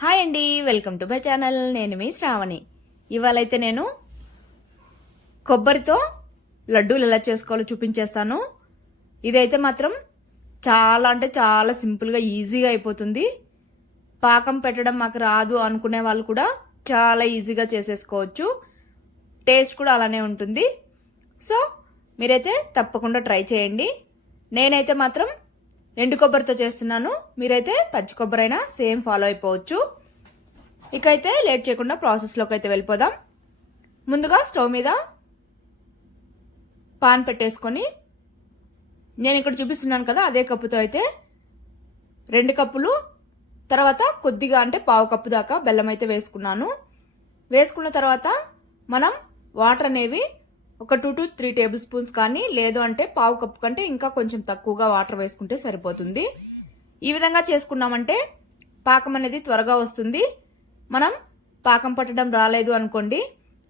Hi అండి, welcome to my channel. నేను మీ శ్రావణి. ఇవాళ అయితే నేను కొబ్బరితో లడ్డూలు ఎలా చేసుకోవాలో చూపించేస్తాను. ఇదైతే మాత్రం చాలా అంటే చాలా సింపుల్గా ఈజీగా అయిపోతుంది. పాకం పెట్టడం మాకు రాదు అనుకునే వాళ్ళు కూడా చాలా ఈజీగా చేసేసుకోవచ్చు. టేస్ట్ కూడా అలానే ఉంటుంది. సో మీరైతే తప్పకుండా ట్రై చేయండి. నేనైతే మాత్రం ఎండు కొబ్బరితో చేస్తున్నాను. మీరైతే పచ్చి కొబ్బరి అయినా సేమ్ ఫాలో అయిపోవచ్చు. ఇకైతే లేట్ చేయకుండా ప్రాసెస్లోకి అయితే వెళ్ళిపోదాం. ముందుగా స్టవ్ మీద పాన్ పెట్టేసుకొని నేను ఇక్కడ చూపిస్తున్నాను కదా, అదే కప్పుతో అయితే 2 కప్పులు, తర్వాత కొద్దిగా అంటే పావు కప్పు దాకా బెల్లం అయితే వేసుకున్నాను. వేసుకున్న తర్వాత మనం వాటర్ అనేవి ఒక 2 to 3 టేబుల్ స్పూన్స్ కానీ, లేదు అంటే పావు కప్పు కంటే ఇంకా కొంచెం తక్కువగా వాటర్ వేసుకుంటే సరిపోతుంది. ఈ విధంగా చేసుకున్నామంటే పాకం అనేది త్వరగా వస్తుంది. మనం పాకం పట్టడం రాలేదు అనుకోండి,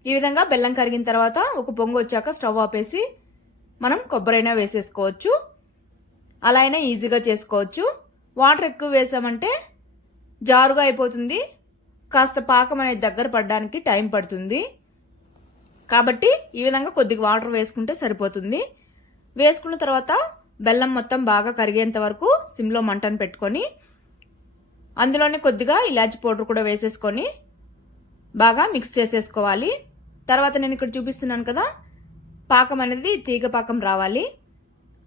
ఈ విధంగా బెల్లం కరిగిన తర్వాత ఒక పొంగు వచ్చాక స్టవ్ ఆపేసి మనం కొబ్బరైనా వేసేసుకోవచ్చు. అలా అయినా ఈజీగా చేసుకోవచ్చు. వాటర్ ఎక్కువ వేసామంటే జారుగా అయిపోతుంది, కాస్త పాకం అనేది దగ్గర పడడానికి టైం పడుతుంది. కాబట్టి ఈ విధంగా కొద్దిగా వాటర్ వేసుకుంటే సరిపోతుంది. వేసుకున్న తర్వాత బెల్లం మొత్తం బాగా కరిగేంత వరకు సిమ్లో మంటను పెట్టుకొని అందులోనే కొద్దిగా ఇలాచి పౌడర్ కూడా వేసేసుకొని బాగా మిక్స్ చేసేసుకోవాలి. తర్వాత నేను ఇక్కడ చూపిస్తున్నాను కదా, పాకం అనేది తీగ పాకం రావాలి.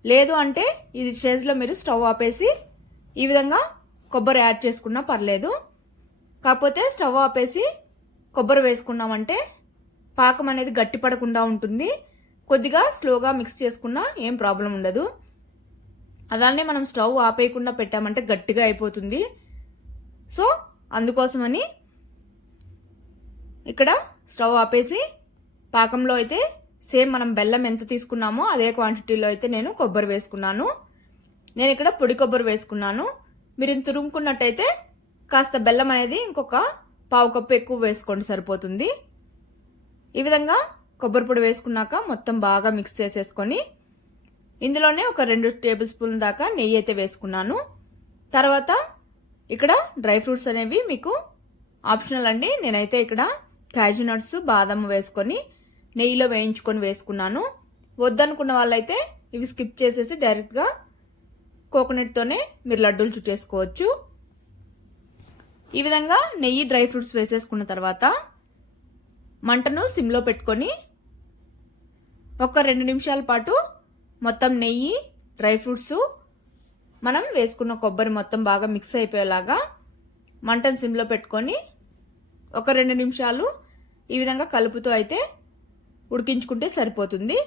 లేదు అంటే ఇది స్టేజ్లో మీరు స్టవ్ ఆపేసి ఈ విధంగా కొబ్బరి యాడ్ చేసుకున్నా పర్లేదు. కాకపోతే స్టవ్ ఆపేసి కొబ్బరి వేసుకున్నామంటే పాకం అనేది గట్టి పడకుండా ఉంటుంది. కొద్దిగా స్లోగా మిక్స్ చేసుకున్నా ఏం ప్రాబ్లం ఉండదు. అలానే మనం స్టవ్ ఆపేయకుండా పెట్టామంటే గట్టిగా అయిపోతుంది. సో అందుకోసమని ఇక్కడ స్టవ్ ఆపేసి పాకంలో అయితే సేమ్ మనం బెల్లం ఎంత తీసుకున్నామో అదే క్వాంటిటీలో అయితే నేను కొబ్బరి వేసుకున్నాను. నేను ఇక్కడ పొడి కొబ్బరి వేసుకున్నాను. మీరు తురుముకున్నట్టయితే కాస్త బెల్లం అనేది ఇంకొక పావు కప్పు ఎక్కువ వేసుకోండి, సరిపోతుంది. ఈ విధంగా కొబ్బరి పొడి వేసుకున్నాక మొత్తం బాగా మిక్స్ చేసేసుకొని ఇందులోనే ఒక 2 టేబుల్ స్పూన్ల దాకా నెయ్యి అయితే వేసుకున్నాను. తర్వాత ఇక్కడ డ్రై ఫ్రూట్స్ అనేవి మీకు ఆప్షనల్ అండి. నేనైతే ఇక్కడ క్యాజూ నట్స్, బాదం వేసుకొని నెయ్యిలో వేయించుకొని వేసుకున్నాను. వద్దనుకున్న వాళ్ళైతే ఇవి స్కిప్ చేసేసి డైరెక్ట్గా కోకోనట్తోనే మీరు లడ్డూలు చుట్టేసుకోవచ్చు. ఈ విధంగా నెయ్యి, డ్రై ఫ్రూట్స్ వేసేసుకున్న తర్వాత మంటను సిమ్లో పెట్టుకొని ఒక 2 నిమిషాల పాటు మొత్తం నెయ్యి, డ్రై ఫ్రూట్స్, మనం వేసుకున్న కొబ్బరి మొత్తం బాగా మిక్స్ అయిపోయేలాగా మంటను సిమ్లో పెట్టుకొని ఒక 2 నిమిషాలు ఈ విధంగా కలుపుతూ అయితే ఉడికించుకుంటే సరిపోతుంది.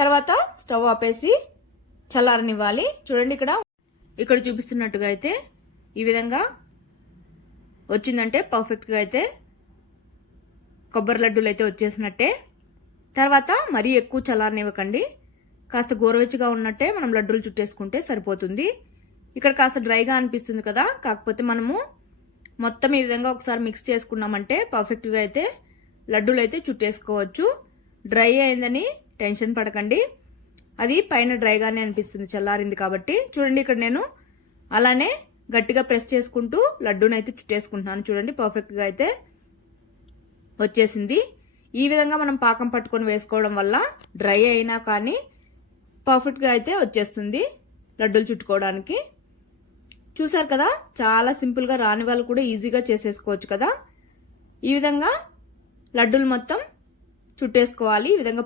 తర్వాత స్టవ్ ఆపేసి చల్లారనివ్వాలి. చూడండి, ఇక్కడ చూపిస్తున్నట్టుగా అయితే ఈ విధంగా వచ్చిందంటే పర్ఫెక్ట్గా అయితే కొబ్బరి లడ్డూలు అయితే వచ్చేసినట్టే. తర్వాత మరీ ఎక్కువ చల్లారనివ్వకండి, కాస్త గోరువెచ్చగా ఉన్నట్టే మనం లడ్డూలు చుట్టేసుకుంటే సరిపోతుంది. ఇక్కడ కాస్త డ్రైగా అనిపిస్తుంది కదా, కాకపోతే మనము మొత్తం ఈ విధంగా ఒకసారి మిక్స్ చేసుకున్నామంటే పర్ఫెక్ట్గా అయితే లడ్డూలు అయితే చుట్టేసుకోవచ్చు. డ్రై అయిందని టెన్షన్ పడకండి, అది పైన డ్రైగానే అనిపిస్తుంది చల్లారింది కాబట్టి. చూడండి, ఇక్కడ నేను అలానే గట్టిగా ప్రెస్ చేసుకుంటూ లడ్డూని అయితే చుట్టేసుకుంటున్నాను. చూడండి, పర్ఫెక్ట్గా అయితే వచ్చేసింది. ఈ విధంగా మనం పాకం పట్టుకొని వేసుకోవడం వల్ల డ్రై అయినా కానీ పర్ఫెక్ట్గా అయితే వచ్చేస్తుంది లడ్డూలు చుట్టుకోవడానికి. చూసారు కదా, చాలా సింపుల్గా, రాని వాళ్ళు కూడా ఈజీగా చేసేసుకోవచ్చు కదా. ఈ విధంగా లడ్డూలు మొత్తం చుట్టేసుకోవాలి. ఈ విధంగా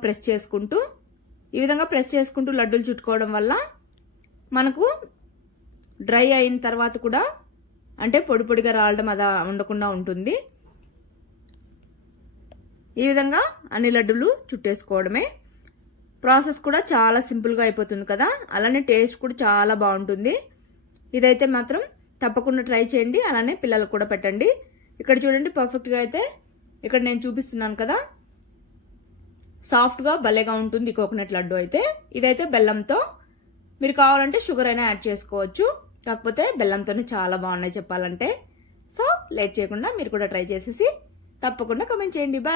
ప్రెస్ చేసుకుంటూ లడ్డూలు చుట్టుకోవడం వల్ల మనకు డ్రై అయిన తర్వాత కూడా అంటే పొడి పొడిగా రావడం అలా ఉండకుండా ఉంటుంది. ఈ విధంగా అన్ని లడ్డూలు చుట్టేసుకోవడమే. ప్రాసెస్ కూడా చాలా సింపుల్గా అయిపోతుంది కదా, అలానే టేస్ట్ కూడా చాలా బాగుంటుంది. ఇదైతే మాత్రం తప్పకుండా ట్రై చేయండి, అలానే పిల్లలకు కూడా పెట్టండి. ఇక్కడ చూడండి, పర్ఫెక్ట్గా అయితే ఇక్కడ నేను చూపిస్తున్నాను కదా, సాఫ్ట్గా భలేగా ఉంటుంది కోకోనట్ లడ్డు అయితే. ఇదైతే బెల్లంతో, మీరు కావాలంటే షుగర్ అయినా యాడ్ చేసుకోవచ్చు, కాకపోతే బెల్లంతోనే చాలా బాగున్నాయి చెప్పాలంటే. సో లేట్ చేయకుండా మీరు కూడా ట్రై చేసేసి తప్పకుండా కామెంట్ చేయండి. బాయ్.